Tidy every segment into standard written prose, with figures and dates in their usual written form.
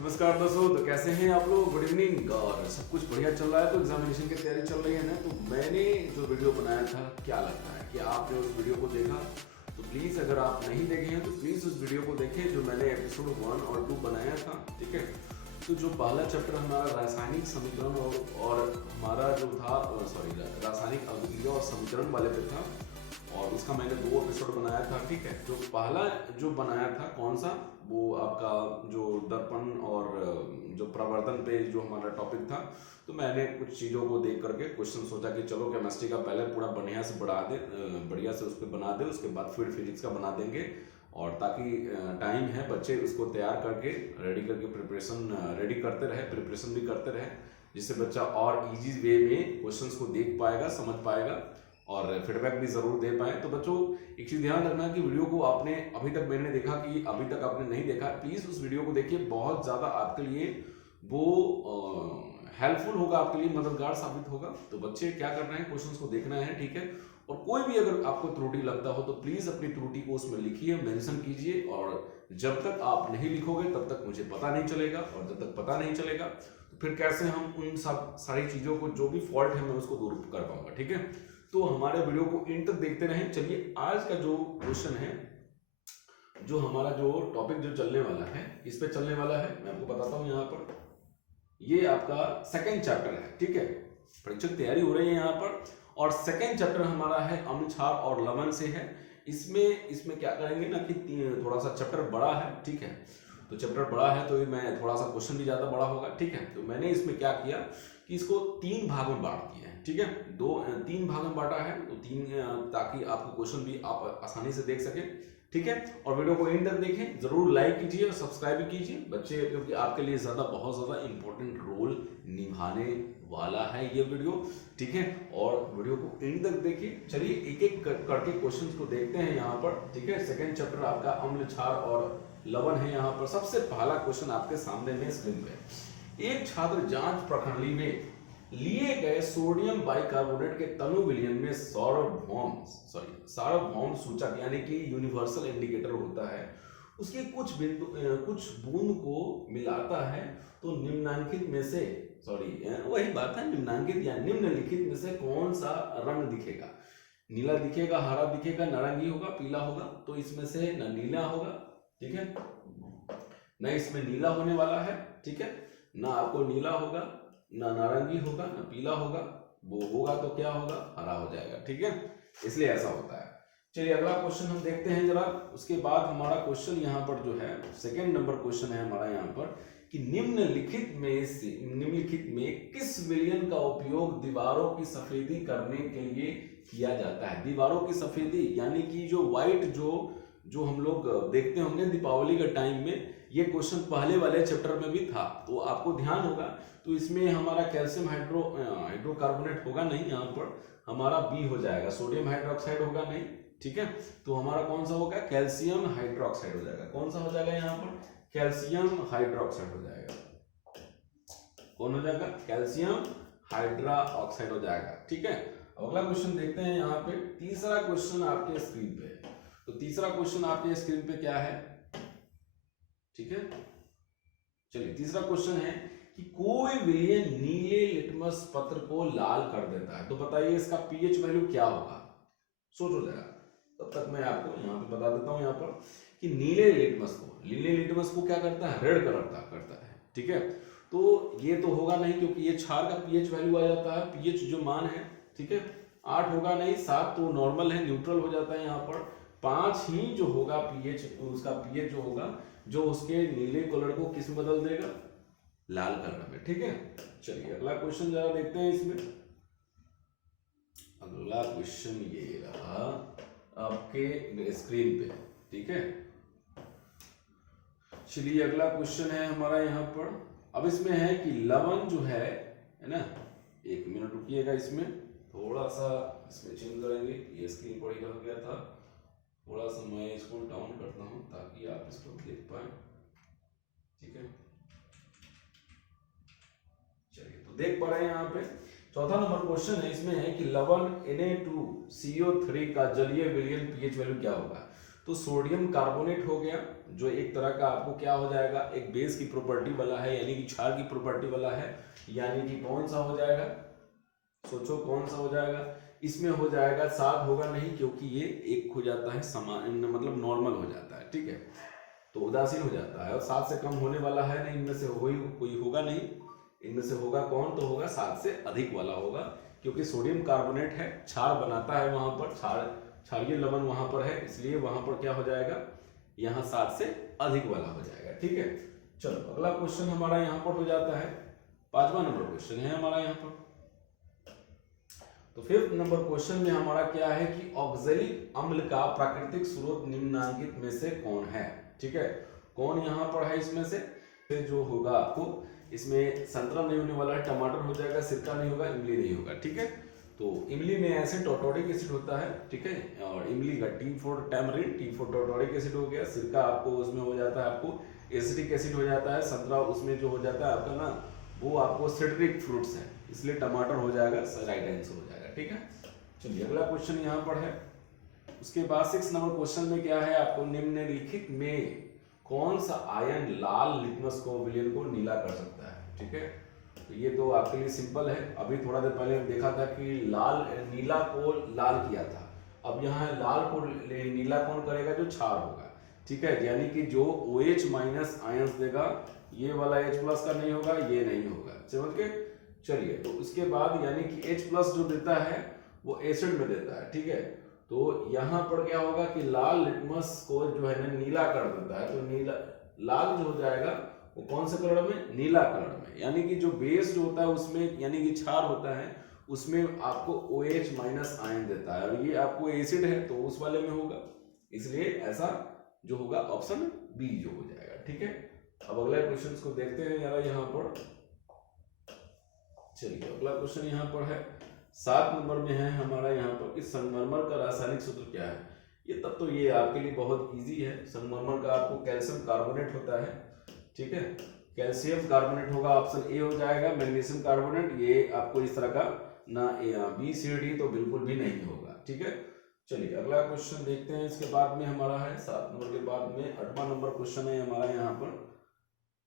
नमस्कार दोस्तों, तो कैसे हैं आप लोग। Good evening. और सब कुछ बढ़िया चल रहा है तो एग्जामिनेशन की तैयारी चल रही है ना। तो मैंने जो वीडियो बनाया था, क्या लगता है कि आपने उस वीडियो को देखा? तो प्लीज़ अगर आप नहीं देखे हैं तो प्लीज़ उस वीडियो को देखें जो मैंने एपिसोड 1 और 2 बनाया था। ठीक है, तो जो पहला चैप्टर हमारा रासायनिक समीकरण और हमारा जो था रासायनिक अभिक्रिया और समीकरण वाले पे था, और उसका मैंने 2 एपिसोड बनाया था। ठीक है, जो पहला जो बनाया था कौन सा, वो आपका जो दर्पण और जो प्रवर्तन पे जो हमारा टॉपिक था, तो मैंने कुछ चीज़ों को देख करके क्वेश्चन सोचा कि चलो केमिस्ट्री का पहले पूरा बढ़िया से बढ़िया से उस पर बना दे, उसके बाद फिर फिजिक्स का बना देंगे। और ताकि टाइम है, बच्चे उसको तैयार करके प्रिपरेशन रेडी करते रहे, प्रिपरेशन भी करते रहे, जिससे बच्चा और इजी वे में क्वेश्चंस को देख पाएगा, समझ पाएगा और फीडबैक भी जरूर दे पाए। तो बच्चों एक चीज ध्यान रखना कि वीडियो को आपने अभी तक, मैंने देखा कि अभी तक आपने नहीं देखा, प्लीज उस वीडियो को देखिए। बहुत ज्यादा आपके लिए वो हेल्पफुल होगा, आपके लिए मददगार साबित होगा। तो बच्चे क्या करना है, क्वेश्चंस को देखना है। ठीक है, और कोई भी अगर आपको त्रुटि लगता हो तो प्लीज अपनी त्रुटि को उसमें लिखिए, मेंशन कीजिए। और जब तक आप नहीं लिखोगे तब तक मुझे पता नहीं चलेगा, और जब तक पता नहीं चलेगा तो फिर कैसे हम उन सब सारी चीजों को, जो भी फॉल्ट है, मैं उसको दूर कर पाऊंगा। ठीक है, तो हमारे वीडियो को इन तक देखते रहें। चलिए आज का जो क्वेश्चन है, जो हमारा जो टॉपिक जो चलने वाला है, इस पे चलने वाला है, मैं आपको बताता हूं। यहाँ पर ये आपका सेकंड चैप्टर है। ठीक है, परीक्षा की तैयारी हो रही है यहाँ पर, और सेकंड चैप्टर हमारा है अम्ल क्षार और लवण से है। इसमें क्या करेंगे ना कि थोड़ा सा चैप्टर बड़ा है। ठीक है, तो चैप्टर बड़ा है तो मैं थोड़ा सा क्वेश्चन भी ज्यादा बड़ा होगा। ठीक है, तो मैंने इसमें क्या किया कि इसको 3 भागों में बांट दिया है। ठीक है, 3 भाग में बांटा है, तो 3, ताकि आपको क्वेश्चन भी आप आसानी से देख सके। ठीक है, और वीडियो को एंड तक देखें, जरूर लाइक कीजिए और सब्सक्राइब भी कीजिए बच्चे, क्योंकि आपके लिए बहुत ज्यादा इंपॉर्टेंट रोल निभाने वाला है ये वीडियो। ठीक है, और वीडियो को एंड तक देखिए। चलिए एक एक करके क्वेश्चंस को देखते हैं यहाँ पर। ठीक है, सेकंड चैप्टर आपका अम्ल क्षार और लवण है। यहाँ पर सबसे पहला क्वेश्चन आपके सामने में स्क्रीन पे, एक छात्र जांच प्रणाली में लिए गए सोडियम बाइकार्बोनेट के तनु विलयन में सार्वभौम सूचक यानी कि यूनिवर्सल इंडिकेटर होता है, उसकी कुछ बूंद को मिलाता है, तो निम्नलिखित में से वही बात है, निम्नलिखित या निम्नलिखित में से कौन सा रंग दिखेगा? नीला दिखेगा, हरा दिखेगा, नारंगी होगा, पीला होगा। तो इसमें से न नीला होगा, ठीक है, न इसमें नीला होने वाला है। ठीक है, ना आपको नीला होगा, ना नारंगी होगा, ना पीला होगा। वो होगा तो क्या होगा? हरा हो जाएगा। ठीक है, इसलिए ऐसा होता है। चलिए अगला क्वेश्चन हम देखते हैं जरा। उसके बाद हमारा क्वेश्चन यहाँ पर जो है, सेकंड नंबर क्वेश्चन है हमारा यहाँ पर कि निम्नलिखित में किस विलयन का उपयोग दीवारों की सफेदी करने के लिए किया जाता है? दीवारों की सफेदी यानी कि जो व्हाइट जो हम लोग देखते होंगे दीपावली के टाइम में, ये क्वेश्चन पहले वाले चैप्टर में भी था, तो आपको ध्यान होगा। तो इसमें हमारा कैल्शियम हाइड्रोकार्बोनेट होगा नहीं, यहाँ पर हमारा बी हो जाएगा, सोडियम हाइड्रोक्साइड होगा नहीं। ठीक है, तो हमारा कौन सा होगा? कैल्शियम हाइड्रोक्साइड हो जाएगा। कौन सा हो जाएगा यहाँ पर? कैल्शियम हाइड्रोक्साइड हो जाएगा। कौन हो जाएगा? कैल्शियम हाइड्रोक्साइड हो जाएगा। ठीक है, अगला क्वेश्चन देखते हैं। यहाँ पे तीसरा क्वेश्चन आपके स्क्रीन पे है। तो तीसरा क्वेश्चन आपके स्क्रीन पे क्या है? ठीक है, चलिए तीसरा क्वेश्चन है कि कोई विलयन नीले लिटमस पत्र को लाल कर देता है, तो बताइए इसका पीएच वैल्यू क्या होगा? सोचो जरा, तब तक मैं आपको यहाँ पे बता देता हूँ यहाँ पर कि नीले लिटमस को क्या करता है? रेड कलर का करता है। ठीक है, तो ये तो होगा नहीं, क्योंकि ये क्षार का पीएच वैल्यू आ जाता है, पीएच जो मान है। ठीक है, 8 होगा नहीं, 7 तो नॉर्मल है, न्यूट्रल हो जाता है। यहाँ पर 5 ही जो होगा पीएच, उसका पीएच जो होगा, जो उसके नीले कलर को किस में बदल देगा? लाल कलर में। ठीक है, चलिए अगला क्वेश्चन जरा देखते हैं। इसमें अगला क्वेश्चन ये रहा आपके स्क्रीन पे। ठीक है, चलिए अगला क्वेश्चन है हमारा यहाँ पर। अब इसमें है कि लवण जो है ना, 1 मिनट रुकिएगा, इसमें थोड़ा सा इसमें चेंज करेंगे, ये स्क्रीन पर ही रह गया था। थोड़ा सा मैं इसको डाउन करता हूं ताकि आप इसको देख पाए। ठीक है, चलिए तो देख पा रहे हैं यहाँ पे। चौथा नंबर क्वेश्चन है, इसमें है कि लवण Na2CO3 का जलीय विलयन पीएच वैल्यू क्या होगा? तो तो सोडियम कार्बोनेट हो गया, जो एक तरह का आपको क्या हो जाएगा, एक बेस की प्रॉपर्टी वाला है, यानी कि क्षार की प्रॉपर्टी वाला है। यानी कि कौन सा हो जाएगा, सोचो कौन सा हो जाएगा। इसमें हो जाएगा, 7 होगा नहीं, क्योंकि ये एक हो जाता है समान, मतलब नॉर्मल हो जाता है, ठीक है, तो उदासीन हो जाता है, और 7 से कम होने वाला है नहीं, इनमें से कोई होगा नहीं। इनमें से होगा कौन, तो होगा 7 से अधिक वाला होगा, क्योंकि सोडियम कार्बोनेट है, क्षार बनाता है वहां पर, क्षारीय लवण वहां पर है, इसलिए वहां पर क्या हो जाएगा, यहाँ 7 से अधिक वाला हो जाएगा, ठीक है। चलो अगला क्वेश्चन हमारा यहाँ पर हो जाता है, 5वां नंबर क्वेश्चन है हमारा यहाँ पर। तो 5th नंबर क्वेश्चन में हमारा क्या है कि ऑक्जेलिक अम्ल का प्राकृतिक स्रोत निम्नलिखित में से कौन है, ठीक है, कौन यहाँ पर है इसमें से जो होगा आपको, इसमें संतरा नहीं होने वाला है, टमाटर हो जाएगा, सिरका नहीं होगा, इमली नहीं होगा, ठीक है। तो इमली में ऐसे टोटोरिक एसिड होता है, ठीक है, और इमली का T4 टैमरिन, T4 टोटोरिक एसिड हो गया, सिरका आपको उसमें हो जाता है आपको एसिटिक एसिड हो जाता है, संतरा उसमें जो हो जाता है आपका ना वो आपको सिट्रिक फ्रूट्स है, इसलिए टमाटर हो जाएगा, राइट आंसर हो जाएगा, ठीक है। चलिए अगला क्वेश्चन यहाँ पर है। उसके बाद 6 नंबर क्वेश्चन में क्या है, आपको निम्नलिखित में कौन सा आयन लाल लिटमस को विलयन को नीला कर सकता है, ठीक है। तो ये तो आपके लिए सिंपल है, अभी थोड़ा देर पहले देखा था कि नीला को लाल किया था, अब यहाँ लाल को नीला कौन करेगा, जो क्षार होगा, ठीक है, यानी कि जो OH माइनस आयंस देगा, ये वाला H प्लस का नहीं होगा, ये नहीं होगा, समझ के। चलिए तो उसके बाद यानी कि H प्लस जो देता है वो एसिड में देता है, ठीक है, तो यहाँ पर क्या होगा कि लाल लिटमस को जो है ना नीला कर देता है, तो नीला लाल जो हो जाएगा वो कौन से कलर में, नीला कलर में, यानी कि जो बेस जो होता है उसमें यानी कि क्षार होता है उसमें आपको OH माइनस आयन देता है, और ये आपको एसिड है तो उस वाले में होगा, इसलिए ऐसा जो होगा ऑप्शन बी जो हो जाएगा, ठीक है। अब अगला क्वेश्चन को देखते हैं यार यहाँ पर। चलिए अगला क्वेश्चन यहाँ पर है 7 नंबर में है हमारा यहाँ पर कि संगमरमर का रासायनिक सूत्र क्या है। ये तब तो ये आपके लिए बहुत इजी है, संगमरमर का आपको कैल्शियम कार्बोनेट होता है, ठीक है, कैल्शियम कार्बोनेट होगा, ऑप्शन ए हो जाएगा। मैग्नीशियम कार्बोनेट ये आपको इस तरह का ना BCD तो बिल्कुल भी नहीं होगा, ठीक है। चलिए अगला क्वेश्चन देखते हैं, इसके बाद में हमारा है 7 नंबर के बाद में 8वां नंबर क्वेश्चन है हमारा यहाँ पर।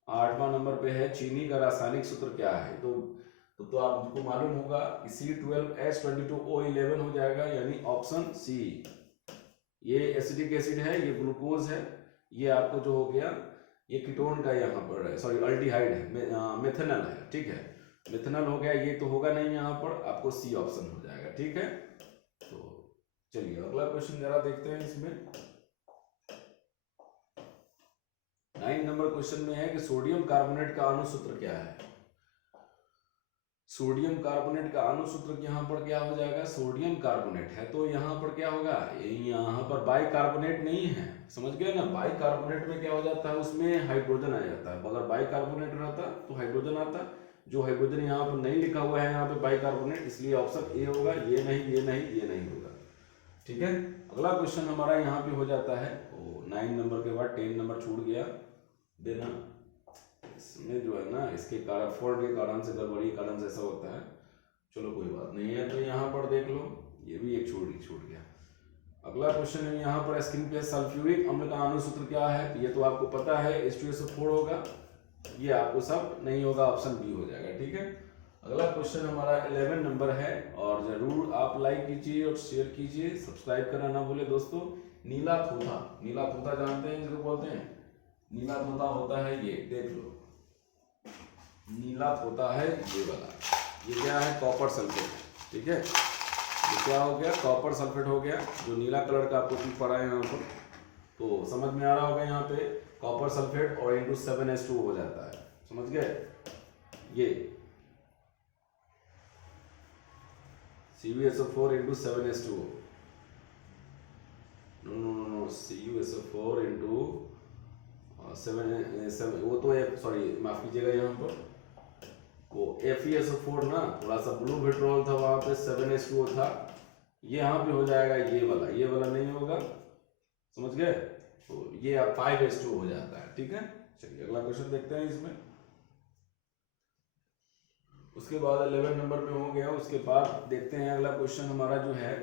8वां नंबर पे है चीनी का रासायनिक सूत्र क्या है। तो आपको मालूम होगा कि C12H22O11 हो जाएगा, यानी ऑप्शन सी। ये एसिडिक एसिड है, ये ग्लूकोज है, ये आपको जो हो गया ये कीटोन का यहाँ पर है, सॉरी अल्डिहाइड है, मेथनल है, ठीक है, मेथनल हो गया, ये तो होगा नहीं यहाँ पर, आपको सी ऑप्शन हो जाएगा, ठीक है। तो चलिए अगला क्वेश्चन जरा देखते हैं इसमें। 9 नंबर क्वेश्चन में है कि सोडियम कार्बोनेट का अणुसूत्र क्या है। सोडियम कार्बोनेट का अणुसूत्र यहाँ पर क्या हो जाएगा, सोडियम कार्बोनेट है तो यहाँ पर क्या होगा, यहाँ पर बाइकार्बोनेट नहीं है, समझ गए ना। बाइकार्बोनेट में क्या हो जाता है, उसमें हाइड्रोजन आ जाता है, अगर बाइकार्बोनेट रहता तो हाइड्रोजन आता, जो हाइड्रोजन यहाँ पर नहीं लिखा हुआ है यहाँ पे बाइकार्बोनेट, इसलिए ऑप्शन ए होगा, ये नहीं ये नहीं ये नहीं होगा, ठीक है। अगला क्वेश्चन हमारा यहाँ पे हो जाता है 9 नंबर के बाद 10 नंबर छूट गया देना, इसमें जो है ना इसके कारण फॉल्ट के कारण से, गड़बड़ी के कारण से ऐसा होता है, चलो कोई बात नहीं है। तो यहाँ पर देख लो, ये भी एक छूट गया। अगला क्वेश्चन है यहाँ पर स्क्रीन पे, सल्फ्यूरिक अम्ल का अणुसूत्र क्या है। ये तो आपको पता है H2SO4 होगा, ये आपको सब नहीं होगा, ऑप्शन बी हो जाएगा, ठीक है। अगला क्वेश्चन हमारा 11 नंबर है, और जरूर आप लाइक कीजिए और शेयर कीजिए, सब्सक्राइब करना ना भूले दोस्तों। नीला थोथा जानते हैं जिसको बोलते हैं, नीला थोथा होता है, ये देख लो नीला होता है ये वाला, ये क्या है, कॉपर सल्फेट, ठीक है, ये क्या हो गया, कॉपर सल्फेट हो गया, जो नीला कलर का आपको दिख पड़ा है यहाँ पर, तो समझ में आ रहा होगा यहाँ पे कॉपर सल्फेट और इंटू 7H2 हो जाता है, समझ गए। ये CuSO4 into 7H2, no CuSO4 into 7 वो तो सॉरी माफ कीजिएगा, यहाँ पर वो FeSO4 ना, थोड़ा सा ब्लू विट्रोल था वहां पे, 7H2O था, ये यहाँ पे हो जाएगा ये वाला नहीं होगा, समझ गए। तो ये अब 5H2 हो जाता है, ठीक है। चलिए अगला क्वेश्चन देखते हैं इसमें। उसके बाद 11 नंबर पे हो गया, उसके बाद देखते हैं अगला क्वेश्चन हमारा जो है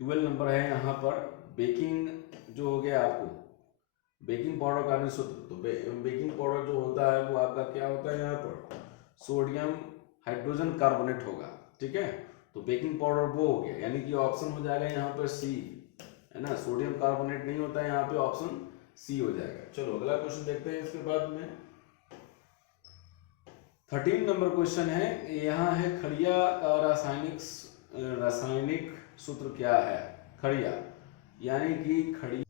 12 नंबर है यहाँ पर। बेकिंग जो हो गया आपको, बेकिंग पाउडर का भी सूत्र, तो बेकिंग पाउडर जो होता है वो आपका क्या होता है यहाँ पर सोडियम हाइड्रोजन कार्बोनेट होगा, ठीक है। तो बेकिंग पाउडर वो हो गया, यानी कि ऑप्शन हो जाएगा यहाँ पर सी, है ना, सोडियम कार्बोनेट नहीं होता है यहाँ पे, ऑप्शन सी हो जाएगा। चलो अगला क्वेश्चन देखते हैं इसके बाद में। 13 नंबर क्वेश्चन है, यहाँ है खड़िया का रासायनिक सूत्र क्या है। खड़िया यानी कि खड़िया,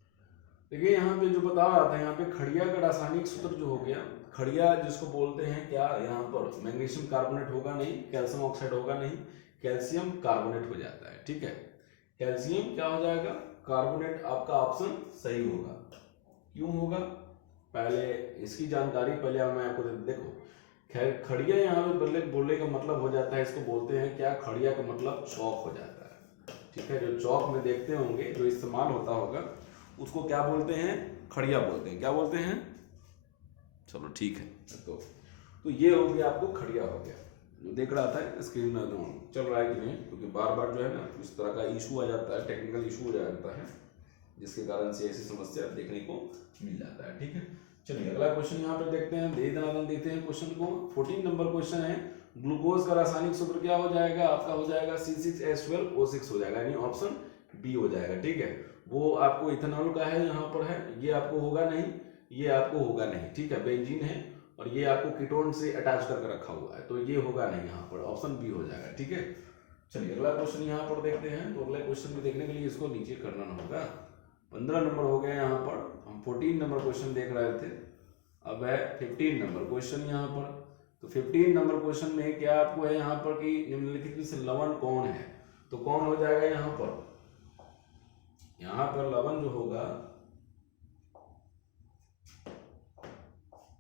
देखिए यहाँ पे जो बता रहा था, यहाँ पे खड़िया का रासायनिक सूत्र जो हो गया, खड़िया जिसको बोलते हैं क्या, यहाँ पर मैग्नीशियम कार्बोनेट होगा नहीं, कैल्शियम ऑक्साइड होगा नहीं, कैल्शियम कार्बोनेट हो जाता है, ठीक है। कैल्शियम क्या हो जाएगा, कार्बोनेट, आपका ऑप्शन सही होगा। क्यों होगा, पहले इसकी जानकारी पहले मैं आपको देखो। खैर खड़िया यहाँ पे बोलने का मतलब हो जाता है, इसको बोलते हैं क्या, खड़िया का मतलब चौक हो जाता है, ठीक है। जो चौक में देखते होंगे, जो इस्तेमाल होता होगा, उसको क्या बोलते हैं, खड़िया बोलते हैं। क्या बोलते हैं, चलो ठीक है। तो ये हो गया आपको खड़िया हो गया, जो देख रहा था स्क्रीन में चल रहा है कि नहीं, क्योंकि बार बार जो है ना इस तरह का इशू आ जाता है, टेक्निकल इशू हो जाता है, जिसके कारण से ऐसी समस्या देखने को मिल जाता है, ठीक है। चलिए अगला क्वेश्चन यहाँ पे देखते हैं, देखते हैं क्वेश्चन को। 14 नंबर क्वेश्चन है, ग्लूकोज का रासायनिक सूत्र क्या हो जाएगा, आपका हो जाएगा C6H12O6 हो जाएगा, यानी ऑप्शन बी हो जाएगा, ठीक है। वो आपको इथेनॉल का है, यहाँ पर है, ये आपको होगा नहीं, ये आपको होगा नहीं, ठीक है। बेंजीन है और ये आपको कीटोन से अटैच करके रखा हुआ है, तो ये होगा नहीं, यहाँ पर ऑप्शन बी हो जाएगा, ठीक है। चलिए अगला क्वेश्चन यहाँ पर देखते हैं। तो अगला क्वेश्चन भी देखने के लिए इसको नीचे करना होगा। 15 नंबर हो गया यहाँ पर, हम 14 नंबर क्वेश्चन देख रहे थे, अब है 15 नंबर क्वेश्चन यहाँ पर। तो 15 नंबर क्वेश्चन में क्या आपको है यहाँ पर कि निम्नलिखित में से लवण कौन है, तो कौन हो जाएगा यहाँ पर, यहाँ पर लवण जो होगा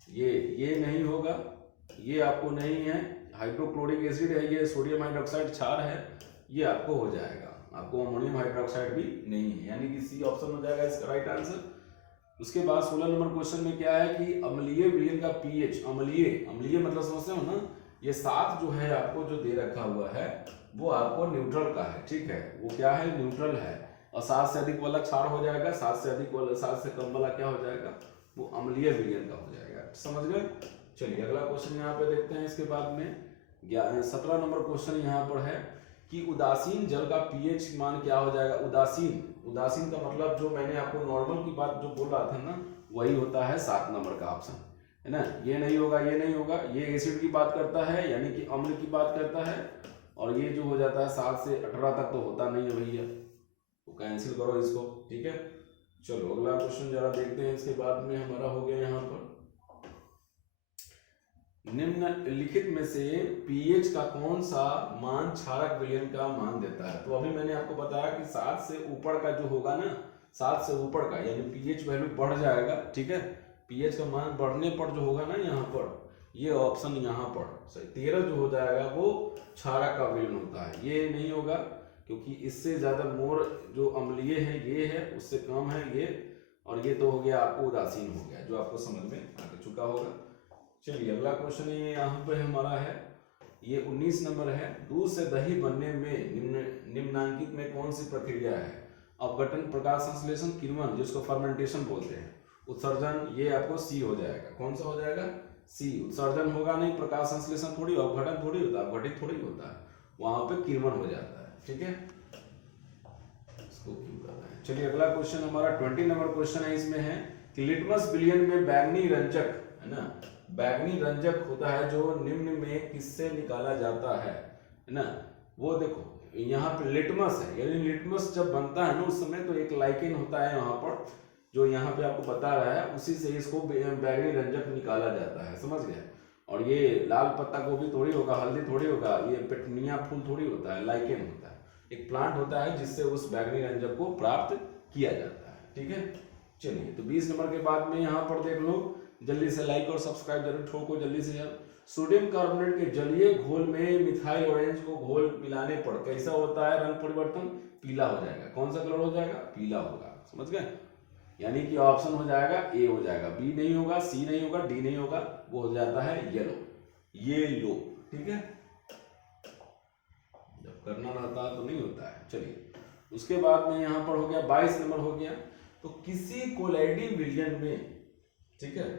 ये नहीं होगा, ये आपको नहीं है, हाइड्रोक्लोरिक एसिड है, ये सोडियम हाइड्रोक्साइड क्षार है, ये आपको हो जाएगा। आपको अमोनियम हाइड्रोक्साइड भी नहीं है, यानी कि सी ऑप्शन हो जाएगा इसका राइट आंसर। उसके बाद 16 नंबर क्वेश्चन में क्या है कि अम्लीय विलयन का पीएच, अम्लीय मतलब समझते हो ना, ये 7 जो है आपको जो दे रखा हुआ है वो आपको न्यूट्रल का है, ठीक है, वो क्या है, न्यूट्रल है। और 7 से अधिक वाला क्षार हो जाएगा, 7 से अधिक वाला, 7 से कम वाला क्या हो जाएगा, वो अम्लीय विलयन का हो जाएगा, समझ गए। चलिए अगला क्वेश्चन यहाँ पे देखते हैं इसके बाद में। 17 नंबर क्वेश्चन यहाँ पर है कि उदासीन जल का पीएच मान क्या हो जाएगा। उदासीन का मतलब जो मैंने आपको नॉर्मल की बात जो बोल रहा था ना, वही होता है 7 नंबर का ऑप्शन, है ना। ये नहीं होगा, ये नहीं होगा, ये एसिड की बात करता है, यानी कि अम्ल की बात करता है, और ये जो हो जाता है 7 से 18 तक तो होता नहीं है भैया, तो कैंसिल करो इसको, ठीक है। चलो अगला क्वेश्चन जरा देखते हैं इसके बाद में, हमारा हो गया यहाँ पर, निम्नलिखित में से पीएच का कौन सा मान क्षारक विलयन का मान देता है। तो अभी मैंने आपको बताया कि 7 से ऊपर का जो होगा ना, 7 से ऊपर का यानी पीएच वैल्यू बढ़ जाएगा, ठीक है। पीएच का मान बढ़ने पर जो होगा ना यहाँ पर, ये ऑप्शन यहाँ पर 13 जो हो जाएगा वो क्षारक का विलयन होता है, ये नहीं होगा क्योंकि इससे ज्यादा मोर जो अम्लीय है ये है, उससे कम है ये, और ये तो हो गया आपको उदासीन हो गया, जो आपको समझ में आ चुका होगा। चलिए अगला क्वेश्चन ये यहाँ पे हमारा है, ये 19 नंबर है, दूध से दही बनने में निम्नांकित में कौन सी प्रक्रिया है। अपघटन, प्रकाश संश्लेषण, किण्वन जिसको फर्मेंटेशन बोलते हैं, उत्सर्जन, ये आपको सी हो जाएगा। कौन सा हो जाएगा, सी। उत्सर्जन होगा नहीं, प्रकाश संश्लेषण थोड़ी, अपघटन थोड़ी होता है, अपघटित थोड़ी होता है, वहां पे किण्वन हो जाता है, ठीक है, इसको क्यों करना है। चलिए अगला क्वेश्चन हमारा 20 नंबर क्वेश्चन है, इसमें है कि लिटमस विलयन में बैगनी रंजक, है ना, बैगनी रंजक होता है जो निम्न में किससे निकाला जाता है ना। वो देखो यहाँ पे लिटमस है, यानी लिटमस जब बनता है ना उस समय तो एक लाइकेन होता है यहाँ पर, जो यहाँ पे आपको बता रहा है, उसी से इसको बैगनी रंजक निकाला जाता है, समझ गए। और ये लाल पत्ता गोभी थोड़ी होगा, हल्दी थोड़ी होगा, ये पेटुनिया फूल थोड़ी होता है, लाइकेन होता है, एक प्लांट होता है जिससे उस बैगनी रंजक को प्राप्त किया जाता है, ठीक है। चलिए तो 20 नंबर के बाद में यहाँ पर देख लो, जल्दी से लाइक और सब्सक्राइब जरूर ठोको जल्दी से यार। सोडियम कार्बोनेट के जलीय घोल में मिथाइल ऑरेंज को घोल मिलाने पर कैसा होता है रंग परिवर्तन, पीला हो जाएगा। कौन सा कलर हो जाएगा, पीला होगा, समझ गए। यानी कि ऑप्शन हो जाएगा ए हो जाएगा, बी नहीं होगा, सी नहीं होगा, डी नहीं होगा, वो हो जाता है येलो, ये लो, ठीक है। जब करना रहता है तो नहीं होता है। चलिए उसके बाद में यहाँ पर हो गया 22 नंबर हो गया, तो किसी कोलाइडी विलयन में, ठीक है,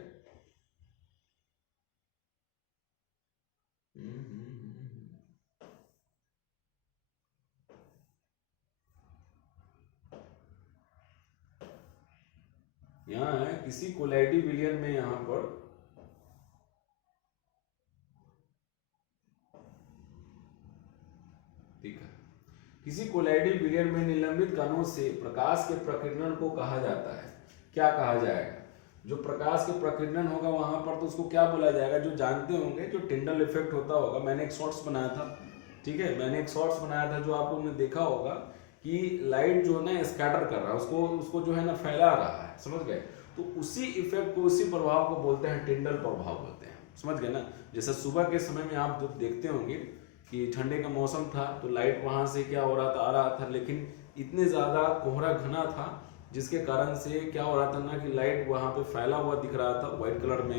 यहाँ है किसी कोलाइडी विलयन में, यहाँ पर ठीक है, किसी कोलाइडी विलयन में निलंबित कणों से प्रकाश के प्रकीर्णन को कहा जाता है। क्या कहा जाएगा? जो प्रकाश के प्रकीर्णन होगा वहां पर, तो उसको क्या बोला जाएगा? जो जानते होंगे, जो टिंडल इफेक्ट होता होगा, मैंने एक शॉर्ट्स बनाया था, ठीक है, मैंने एक शॉर्ट्स बनाया था जो आप लोगों ने देखा होगा कि लाइट जो है ना स्कैटर कर रहा है, उसको जो है ना फैला रहा है, समझ गए? तो उसी इफेक्ट को, उसी प्रभाव को बोलते हैं टिंडल प्रभाव बोलते हैं, समझ गए ना? जैसे सुबह के समय में आप जब देखते होंगे कि ठंडे का मौसम था तो लाइट वहां से क्या हो रहा था, आ रहा था, लेकिन इतने ज्यादा कोहरा घना था जिसके कारण से क्या हो रहा था ना कि लाइट वहां पे फैला हुआ दिख रहा था व्हाइट कलर में,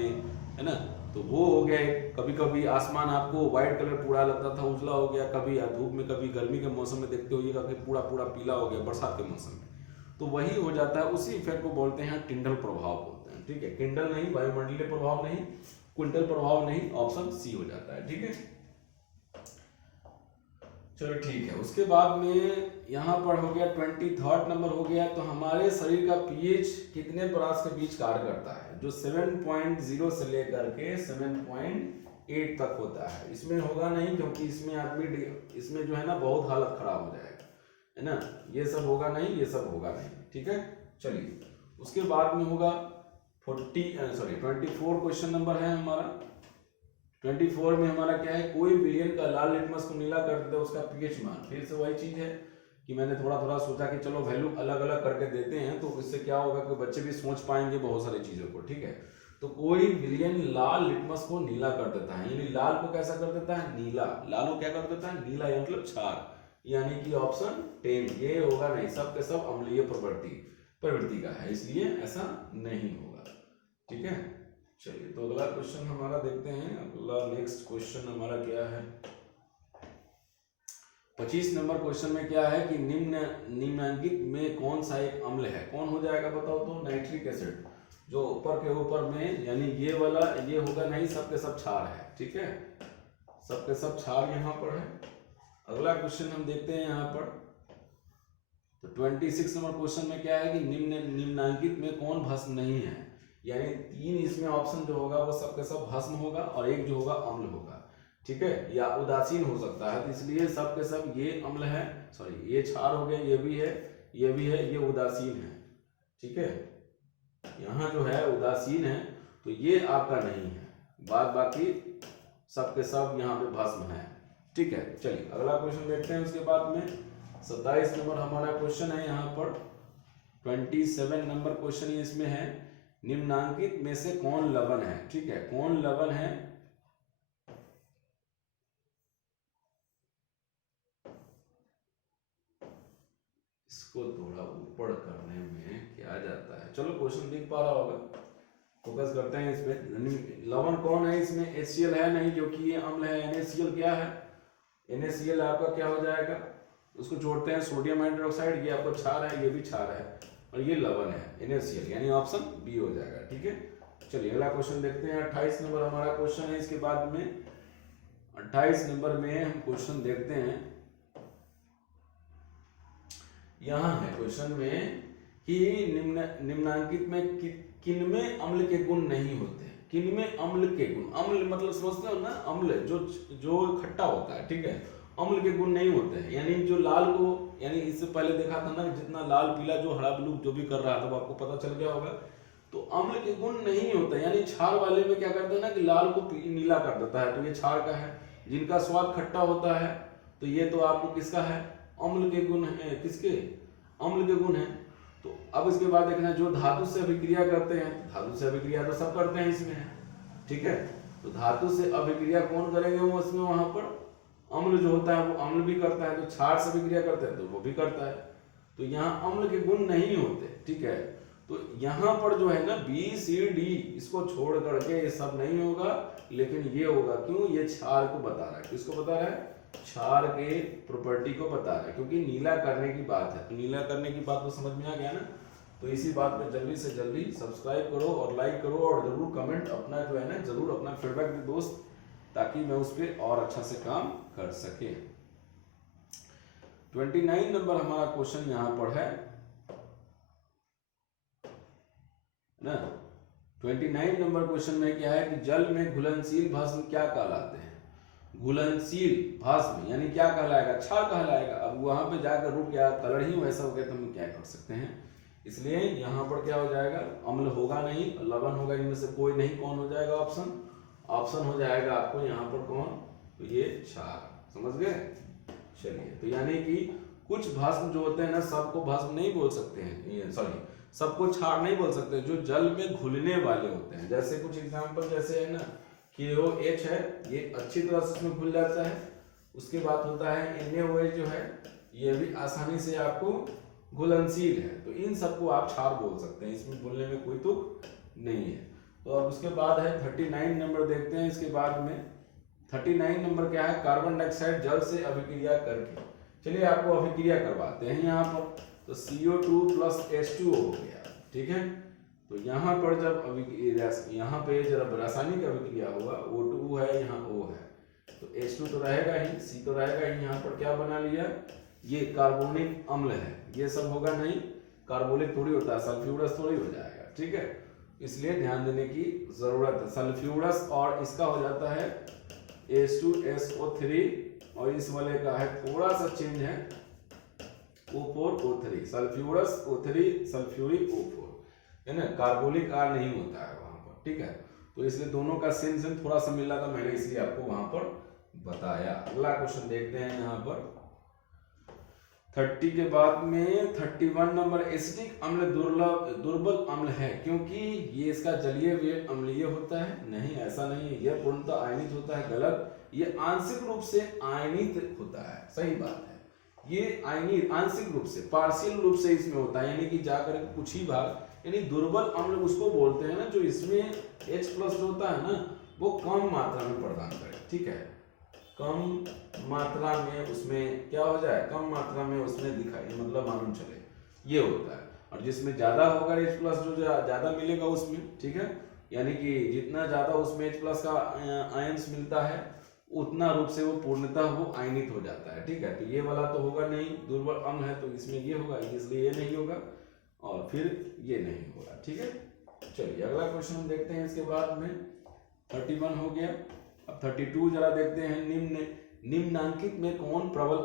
है ना? तो वो हो गया। कभी कभी आसमान आपको व्हाइट कलर पूरा लगता था, उजला हो गया, कभी धूप में, कभी गर्मी के मौसम में देखते होइएगा कि पूरा पूरा पीला हो गया बरसात के मौसम में, तो वही हो जाता है। उसी इफेक्ट को बोलते हैं टिंडल प्रभाव बोलते हैं, ठीक है? टिंडल नहीं, वायुमंडलीय प्रभाव नहीं, क्विंटल प्रभाव नहीं, ऑप्शन सी हो जाता है, ठीक है? चलो ठीक है। उसके बाद में यहाँ पर हो गया 23rd नंबर हो गया, तो हमारे शरीर का पीएच कितने परास के बीच कार्य करता है? जो 7.0 से लेकर के 7.8 तक होता है। इसमें होगा नहीं, क्योंकि इसमें आदमी, इसमें जो है ना बहुत हालत खराब हो जाएगा, है ना? ये सब होगा नहीं, ये सब होगा नहीं, ठीक है? चलिए, उसके बाद में होगा 24 क्वेश्चन नंबर है हमारा। 24 में हमारा क्या है? कोई विलयन का लाल लिटमस को नीला कर देता है, उसका पीएच मान। फिर से वही चीज है कि मैंने थोड़ा थोड़ा सोचा कि चलो वैल्यू अलग अलग करके देते हैं, तो इससे क्या होगा कि बच्चे भी सोच पाएंगे बहुत सारी चीजों को, ठीक है? तो कोई विलयन लाल लिटमस को नीला कर देता है, यानी लाल को कैसा कर देता है? नीला। लाल को क्या कर देता है? नीला, मतलब क्षार, यानी कि ऑप्शन 10 ये होगा नहीं। सब के सब अम्लीय प्रवृत्ति का है, इसलिए ऐसा नहीं होगा, ठीक है? चलिए, तो अगला क्वेश्चन हमारा देखते हैं। अगला नेक्स्ट क्वेश्चन हमारा क्या है? 25 नंबर क्वेश्चन में क्या है कि निम्नलिखित में कौन सा एक अम्ल है? कौन हो जाएगा बताओ तो? Nitric acid. जो ऊपर के ऊपर में, यानी ये वाला, ये होगा नहीं, सबके सब क्षार है, ठीक है? सबके सब क्षार यहाँ पर है। अगला क्वेश्चन हम देखते हैं यहाँ पर, तो 26 नंबर क्वेश्चन में क्या है कि निम्नलिखित में कौन भस्म नहीं है? यानी 3 इसमें ऑप्शन जो होगा वो सबके सब भस्म होगा, और एक जो होगा अम्ल होगा, ठीक है? या उदासीन हो सकता है, तो इसलिए सबके सब ये अम्ल है, सॉरी ये क्षार हो गया, ये भी है, ये भी है, ये उदासीन है, ठीक है? यहाँ जो है उदासीन है, तो ये आपका नहीं है, बाद बाकी सबके सब यहाँ पे भस्म है, ठीक है? चलिए, अगला क्वेश्चन देखते हैं। उसके बाद में 27 नंबर हमारा क्वेश्चन है यहाँ पर। 27 नंबर क्वेश्चन इसमें है, निम्नांकित में से कौन लवण है? ठीक है, कौन लवण है? इसको थोड़ा ऊपर करने में क्या जाता है? चलो, क्वेश्चन दिख पा रहा होगा, फोकस करते हैं इस पे। लवण कौन है इसमें? HCl है नहीं, क्योंकि ये अम्ल है। NaCl क्या है? NaCl आपका क्या हो जाएगा? उसको जोड़ते हैं सोडियम हाइड्रोक्साइड, ये आपको क्षार है, ये भी क्षार है, और ये लवण है NaCl, यानी ऑप्शन बी हो जाएगा, ठीक है? चलिए, अगला क्वेश्चन देखते हैं। 28 नंबर हमारा क्वेश्चन है। इसके बाद में 28 नंबर में हम क्वेश्चन देखते हैं। यहाँ है क्वेश्चन में कि निम्नांकित में किनमें अम्ल के गुण नहीं होते? किनमें अम्ल के गुण, अम्ल मतलब समझते हो ना, अम्ल जो खट्टा होता है, ठीक है? अम्ल के गुण नहीं होते हैं, यानी जो लाल को, यानी इससे पहले देखा था ना, जितना लाल पीला जो हरा ब्लू जो भी कर रहा था वो आपको पता चल गया होगा। तो अम्ल के गुण नहीं होता, यानी क्षार वाले में क्या करता है ना कि लाल को नीला कर देता है, तो ये क्षार का है। जिनका स्वाद खट्टा होता है, तो ये तो आपको किसका है? अम्ल के गुण है। किसके? अम्ल के गुण है। तो अब इसके बाद देखना, जो धातु से अभिक्रिया करते हैं, धातु से अभिक्रिया तो सब करते हैं इसमें है, ठीक है? तो धातु से अभिक्रिया कौन करेंगे? वो इसमें वहां पर अम्ल जो होता है वो अम्ल भी करता है, तो क्षार से अभिक्रिया करते हैं तो वो भी करता है। तो यहाँ अम्ल के गुण नहीं होते, ठीक है? तो यहाँ पर जो है ना BCD, इसको छोड़ करके ये सब नहीं होगा, लेकिन ये होगा। क्यों? ये क्षार को बता रहा है। किसको बता रहा है? क्षार के प्रॉपर्टी को बता रहा है, क्योंकि नीला करने की बात है, तो नीला करने की बात तो समझ में आ गया ना। तो इसी बात पे जल्दी से जल्दी सब्सक्राइब करो और लाइक करो और जरूर कमेंट अपना जो है ना जरूर अपना फीडबैक दे दोस्त, ताकि मैं उस पर और अच्छा से काम कर सके। 29 नंबर हमारा क्वेश्चन यहाँ पर है ना। 29 नंबर क्वेश्चन में क्या है कि जल में घुलनशील भस्म क्या कहलाते हैं। घुलनशील भस्म यानी क्या कहलाएगा, क्षार कहलाएगा। अब वहां पे जाकर रुक गया, कलर ही वैसा हो गया तो हम क्या कर सकते हैं, इसलिए यहाँ पर क्या हो जाएगा, अम्ल होगा नहीं, लवण होगा, इनमें से कोई नहीं। कौन हो जाएगा ऑप्शन, ऑप्शन हो जाएगा आपको यहाँ पर कौन, तो ये क्षार। समझ गए। चलिए, तो यानी कि कुछ भस्म जो होते हैं ना, सबको भस्म नहीं बोल सकते हैं, सॉरी सबको क्षार नहीं बोल सकते, जो जल में घुलने वाले होते हैं। जैसे कुछ एग्जांपल जैसे है ना, KOH है, ये अच्छी तरह से इसमें घुल जाता है। उसके बाद होता है NaOH जो है, ये भी आसानी से आपको घुलनशील है, तो इन सबको आप क्षार बोल सकते हैं, इसमें बोलने में कोई तुक नहीं है। तो अब उसके बाद है 39 नंबर देखते हैं। इसके बाद में 39 नंबर क्या है, कार्बन डाइऑक्साइड जल से अभिक्रिया करके, चलिए आपको अभिक्रिया करवाते हैं यहाँ पर। तो CO2 प्लस H2O हो गया, ठीक है। तो यहाँ पर जब यहाँ पे जब रासायनिक अभिक्रिया हुआ, O2 है, यहाँ O है, तो H2 तो रहेगा ही, C तो रहेगा ही। यहाँ पर क्या बना लिया, ये कार्बोनिक अम्ल है, ये सब होगा नहीं, कार्बोनिक थोड़ी होता है, सल्फ्यूरस थोड़ी हो जाएगा, ठीक है। इसलिए ध्यान देने की जरूरत है। सल्फ्यूरस और इसका हो जाता है H2SO3, और इस वाले का है थोड़ा सा चेंज है, O4O3, sulphurous O3 sulphuric O4, है ना, कार्बोनिक R नहीं होता है वहां पर, ठीक है। तो इसलिए दोनों का सेम सेम थोड़ा सा मिल रहा था, मैंने इसलिए आपको वहां पर बताया। अगला क्वेश्चन देखते हैं यहाँ पर 30 के बाद में 31 नंबर, एसिटिक अम्ल दुर्बल अम्ल है क्योंकि ये इसका जलीय वेग अम्लीय होता है। नहीं, ऐसा नहीं है, यह पूर्णतः आयनित होता है। गलत, ये आंशिक रूप से आयनित होता है, सही बात है। ये आयनित आंशिक रूप से, पार्शियल रूप से इसमें होता है, यानी कि जाकर कुछ ही भाग, यानी दुर्बल अम्ल उसको बोलते हैं ना जो इसमें H+ जो होता है ना, वो कम मात्रा में प्रदान करे, ठीक है। कम मात्रा में उसमें क्या हो जाए, कम मात्रा में उसमें दिखाई, मतलब मालूम चले, ये होता है। और जिसमें ज्यादा होगा H+ जो ज्यादा मिलेगा उसमें, ठीक है, यानी कि जितना ज्यादा उसमें H+ का आयंस मिलता है, उतना रूप से वो पूर्णतः वो आयनित हो जाता है, ठीक है। तो ये वाला तो होगा नहीं, दुर्बल अम्ल है, तो इसमें ये होगा, इसलिए ये नहीं होगा, और फिर ये नहीं होगा, ठीक है। चलिए अगला क्वेश्चन हम देखते हैं। इसके बाद में 31 हो गया। अब 32 जरा देखते हैं। निम्नांकित में कौन प्रबल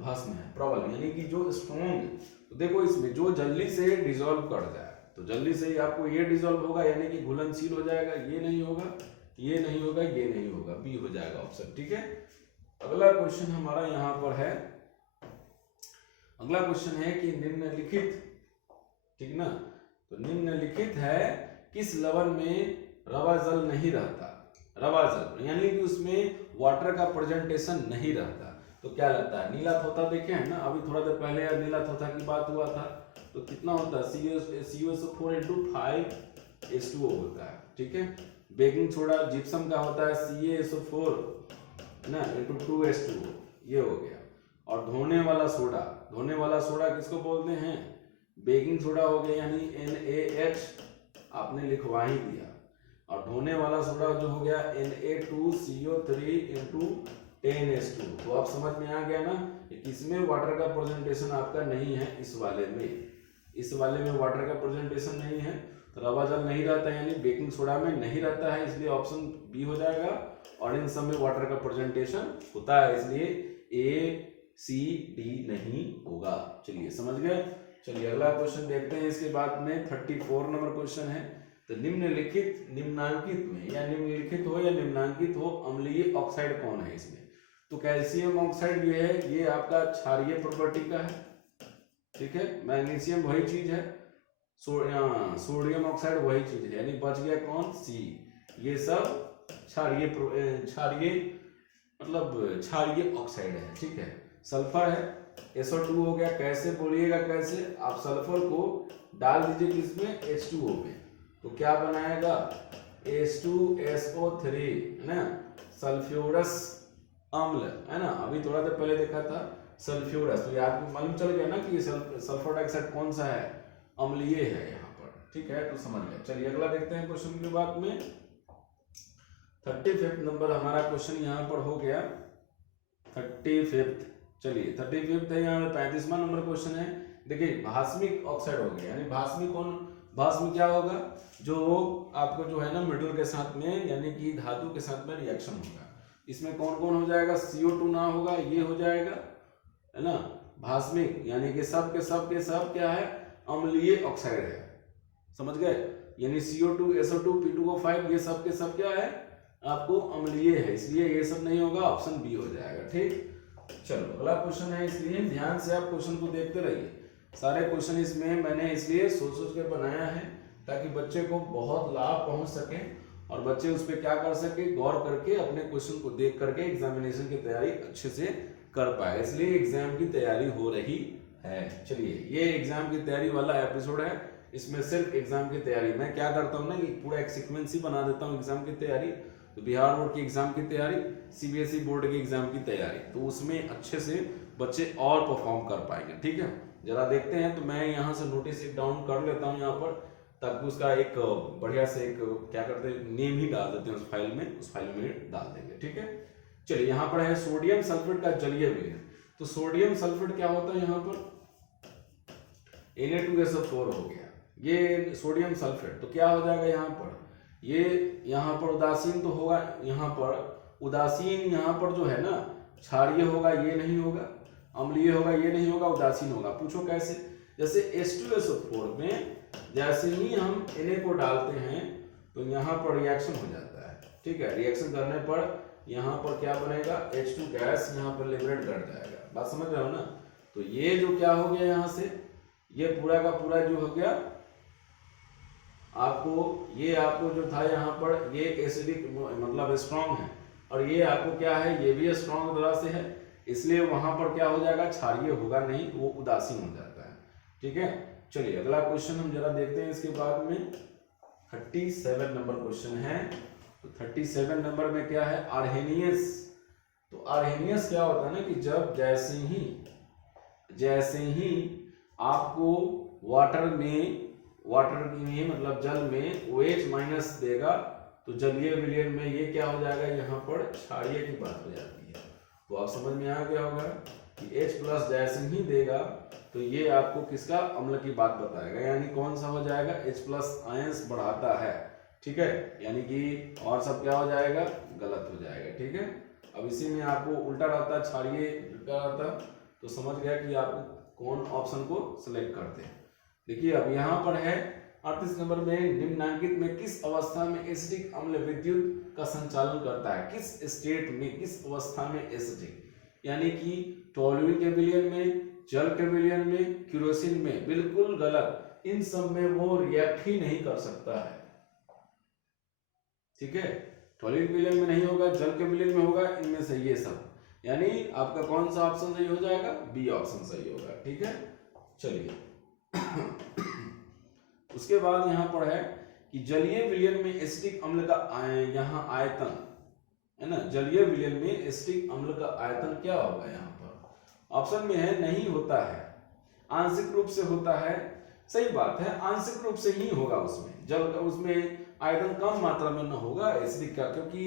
भस्म है। प्रबल यानी कि जो स्ट्रॉन्ग, तो देखो इसमें जो जल्दी से डिसॉल्व कर जाए, तो जल्दी से ही आपको ये डिसॉल्व होगा, यानी कि घुलनशील हो जाएगा, ये नहीं होगा, ये नहीं होगा, ये नहीं होगा, बी हो जाएगा ऑप्शन, ठीक है। अगला क्वेश्चन हमारा यहाँ पर है, अगला क्वेश्चन है कि निम्नलिखित, ठीक ना, तो निम्नलिखित है किस लवण में रवा जल नहीं रहता। रवा जल यानी कि उसमें वाटर का प्रेजेंटेशन नहीं रहता, तो क्या लगता है, नीला थोथा देखे हैं ना, अभी थोड़ा देर पहले नीला थोथा की बात हुआ था, तो कितना होता है, CuSO4 × 5H2O होता है, ठीक है। बेकिंग सोडा जिप्सम का होता है CaSO4 ना × 2H2O, ये हो गया। और धोने वाला सोडा, धोने वाला सोडा किसको बोलते हैं, बेकिंग सोडा हो गया, यानी NaH आपने लिखवा ही दिया। और धोने वाला सोडा जो हो गया Na2CO3 × 10H2। तो आप समझ में आ गया ना, इसमें वाटर का प्रेजेंटेशन आपका नहीं है, इस वाले में, इस वाले में वाटर का प्रेजेंटेशन नहीं है, तो रवा जल नहीं रहता है, यानी बेकिंग सोडा में नहीं रहता है, इसलिए ऑप्शन बी हो जाएगा। और इन सब में वाटर का प्रेजेंटेशन होता है, इसलिए A-C-D नहीं होगा। चलिए समझ गए। चलिए अगला क्वेश्चन देखते हैं। इसके बाद में 34 नंबर क्वेश्चन है, तो निम्नलिखित, निम्नांकित में, या निम्नलिखित हो या निम्नांकित हो, अम्लीय ऑक्साइड कौन है इसमें। तो कैल्शियम ऑक्साइड ये है, ये आपका क्षारीय प्रॉपर्टी का है, ठीक है। मैग्नीशियम वही चीज है, सोडियम ऑक्साइड वही चीज है, यानी बच गया कौन, सी। ये सब क्षारीय मतलब क्षारीय ऑक्साइड है, ठीक है। सल्फर है, SO2 हो गया। कैसे बोलिएगा, कैसे, आप सल्फर को डाल दीजिए किसमें, H2O में, तो क्या बनाएगा, H2SO3, है ना, सल्फ्यूरस अम्ल, है ना। अभी थोड़ा देर पहले देखा था सल्फ्यूरस, तो याद मालूम चल गया ना कि सल्फर डाइऑक्साइड कौन सा है, अम्लीय है यहाँ पर, ठीक है, तो समझ गए। चलिए अगला देखते हैं क्वेश्चन के बाद में 35 नंबर हमारा क्वेश्चन यहाँ पर हो गया 35। चलिए 35 है, यहाँ पे 35वां नंबर क्वेश्चन है। देखिए भास्मिक ऑक्साइड हो गया, यानी भास्मिक क्या होगा, जो आपको जो है ना मेटल के साथ में यानी कि धातु के साथ में रिएक्शन होगा। इसमें कौन कौन हो जाएगा, CO2 ना होगा, ये हो जाएगा, है ना। भास्मिक यानी कि सब के सब क्या है, अम्लीय ऑक्साइड है, समझ गए। यानी CO2 SO2 P2O5 ये सब के सब क्या है, आपको अम्लीय है, इसलिए ये सब नहीं होगा, ऑप्शन बी हो जाएगा। ठीक, चलो अगला क्वेश्चन है, इसलिए ध्यान से आप क्वेश्चन को देखते रहिए। सारे क्वेश्चन इसमें मैंने इसलिए सोच के बनाया है ताकि बच्चे को बहुत लाभ पहुंच सके और बच्चे उस पर क्या कर सके, गौर करके अपने क्वेश्चन को देख करके एग्जामिनेशन की तैयारी अच्छे से कर पाए, इसलिए एग्जाम की तैयारी हो रही है। चलिए ये एग्जाम की तैयारी वाला एपिसोड है, इसमें सिर्फ एग्जाम की तैयारी मैं क्या करता हूँ ना कि पूरा एक सीक्वेंस ही बना देता हूँ एग्जाम की तैयारी। तो बिहार बोर्ड की एग्जाम की तैयारी, CBSE बोर्ड की एग्जाम की तैयारी, तो उसमें अच्छे से बच्चे और परफॉर्म कर पाएंगे। ठीक है, जरा देखते हैं। तो मैं यहाँ से नोटिस एक डाउन कर लेता हूँ यहाँ पर, ताकि उसका एक बढ़िया से एक क्या करते हैं, नेम ही डाल देते हैं उस फाइल में डाल देंगे। ठीक है, चलिए यहाँ पर है सोडियम सल्फेट का जलीय विलयन। तो सोडियम सल्फेट क्या होता है, यहाँ पर Na2SO4 हो गया, ये सोडियम सल्फेट। तो क्या हो जाएगा यहाँ पर, ये यहाँ पर उदासीन तो होगा, यहाँ पर उदासीन, यहाँ पर जो है ना क्षारीय होगा, ये नहीं होगा, अम्लीय होगा, ये नहीं होगा, उदासीन होगा। पूछो कैसे, जैसे H2SO4 में जैसे ही हम Na को डालते हैं तो यहाँ पर रिएक्शन हो जाता है। ठीक है, रिएक्शन करने पर यहाँ पर क्या बनेगा, H2 गैस यहाँ पर लिबरेट कर जाएगा। बात समझ रहे हो ना। तो ये जो क्या हो गया, यहाँ से ये पूरा का पूरा जो हो गया आपको जो था यहाँ पर ये एसिडिक मतलब स्ट्रॉन्ग है, और ये आपको क्या है, ये भी स्ट्रॉन्ग तरह से है, इसलिए वहां पर क्या हो जाएगा, क्षारीय होगा नहीं, वो उदासीन हो जाता है। ठीक है, चलिए अगला क्वेश्चन हम जरा देखते हैं। इसके बाद में 37 नंबर क्वेश्चन है। तो 37 नंबर में क्या है, आर्हेनियस। तो आर्हेनियस क्या होता है ना कि जब जैसे ही आपको वाटर में मतलब जल में OH माइनस देगा तो जलीय विलयन में ये क्या हो जाएगा, यहाँ पर क्षारीय की बात हो जाती है। तो आप समझ में आ गया होगा कि H+ जैसे ही देगा तो ये आपको किसका, अम्ल की बात बताएगा, यानी कौन सा हो जाएगा, H+ आयंस बढ़ाता है। ठीक है, यानी कि और सब क्या हो जाएगा, गलत हो जाएगा। ठीक है, अब इसी में आपको उल्टा रहता, क्षारीय उल्टा रहता, तो समझ गया कि आपको कौन ऑप्शन को सिलेक्ट करते हैं। देखिए अब यहाँ पर है 38 नंबर में, निम्नलिखित में किस अवस्था में एसिटिक अम्ल विद्युत का संचालन करता है, किस स्टेट में, किस अवस्था में एसिटिक, यानी कि टोल्यूइन के विलयन में, जल के विलयन में, केरोसिन में। बिल्कुल गलत, इन सब में वो रिएक्ट ही नहीं कर सकता है। ठीक है, टोल्यूइन विलयन में नहीं होगा, जल के विलयन में होगा, इनमें से ये सब, यानी आपका कौन सा ऑप्शन सही हो जाएगा, बी ऑप्शन सही होगा। ठीक है, चलिए उसके बाद यहाँ पर है कि जलीय विलयन में एसिटिक अम्ल का यहाँ आयतन है ना, जलीय विलयन में एसिटिक अम्ल का आयतन क्या होगा, यहाँ पर ऑप्शन में है नहीं होता है, आंशिक रूप से होता है। सही बात है, आंशिक रूप से ही होगा, उसमें जल का उसमें आयतन कम मात्रा में न होगा एसिडिक का, क्योंकि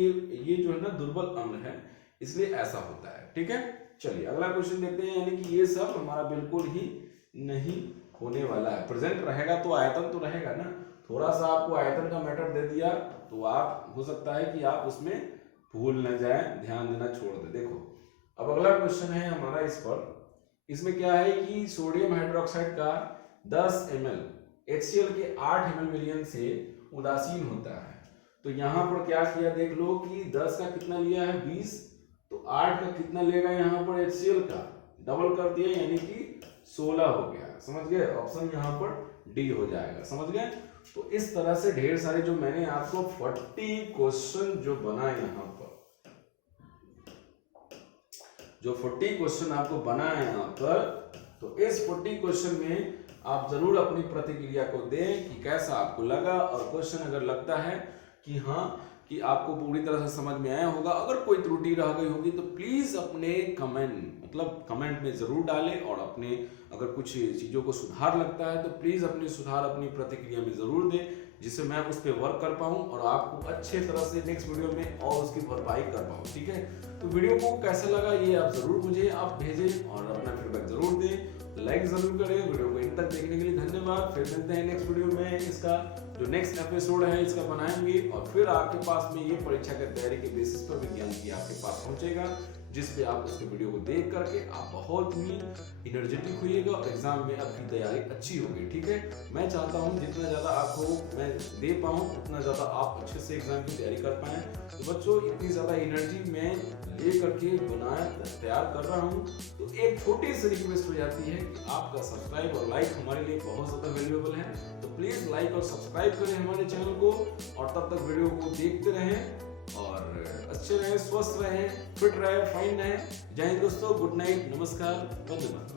ये जो है ना दुर्बल अम्ल है, इसलिए ऐसा होता है। ठीक है, चलिए अगला क्वेश्चन देखते हैं। यानी कि ये सब हमारा बिल्कुल ही नहीं होने वाला है, प्रेजेंट रहेगा तो आयतन तो रहेगा ना, थोड़ा सा आपको आयतन का मैटर दे दिया तो आप हो सकता है कि आप उसमें भूल न जाए, ध्यान देना छोड़ दे। देखो अब अगला क्वेश्चन है हमारा इस पर, इसमें क्या है कि सोडियम हाइड्रोक्साइड का 10 ml HCl के 8 ml विलयन से उदासीन होता है। तो यहाँ पर क्या किया, देख लो कि 10 का कितना लिया है, 20, तो 8 का कितना लेगा, यहाँ पर HCl का डबल कर दिया, यानी कि 16 हो गया। समझ गए, ऑप्शन यहाँ पर डी हो जाएगा। समझ गए, तो इस तरह से ढेर सारे जो मैंने आपको 40 क्वेश्चन जो बनाए, यहाँ पर जो 40 क्वेश्चन आपको बनाए यहाँ पर, तो इस 40 क्वेश्चन में आप जरूर अपनी प्रतिक्रिया को दें कि कैसा आपको लगा, और क्वेश्चन अगर लगता है कि हाँ कि आपको पूरी तरह से समझ में आया होगा। अगर कोई त्रुटि रह गई होगी तो प्लीज़ अपने कमेंट में ज़रूर डालें, और अपने अगर कुछ चीज़ों को सुधार लगता है तो प्लीज़ अपनी सुधार अपनी प्रतिक्रिया में ज़रूर दें, जिससे मैं उस पर वर्क कर पाऊँ और आपको अच्छे तरह से नेक्स्ट वीडियो में और उसकी भरपाई कर पाऊँ। ठीक है, तो वीडियो को कैसा लगा ये आप ज़रूर मुझे भेजें और अपना फीडबैक ज़रूर दें, लाइक ज़रूर करें। वीडियो को इन तक देखने के लिए धन्यवाद। फिर मिलते हैं नेक्स्ट वीडियो में। इसका जो नेक्स्ट एपिसोड है इसका बनाएंगे और फिर आपके पास में ये परीक्षा की तैयारी के बेसिस पर विज्ञान की आपके पास पहुंचेगा, जिस पे आप उसके वीडियो को देख करके आप बहुत ही एनर्जेटिक होइएगा और एग्जाम में आपकी तैयारी अच्छी होगी। ठीक है, मैं चाहता हूँ जितना ज़्यादा आपको मैं दे पाऊँ उतना ज़्यादा आप अच्छे से एग्जाम की तैयारी कर पाएँ। तो बच्चों, इतनी ज़्यादा एनर्जी मैं ले करके तैयार कर रहा हूँ, तो एक छोटी सी रिक्वेस्ट हो जाती है कि आपका सब्सक्राइब और लाइक हमारे लिए बहुत ज़्यादा वैल्यूएबल है। तो प्लीज़ लाइक और सब्सक्राइब करें हमारे चैनल को, और तब तक वीडियो को देखते रहें और अच्छे रहें, स्वस्थ रहें, फिट रहें, फाइन रहें। जय हिंद दोस्तों, गुड नाइट, नमस्कार, वंदे मातरम।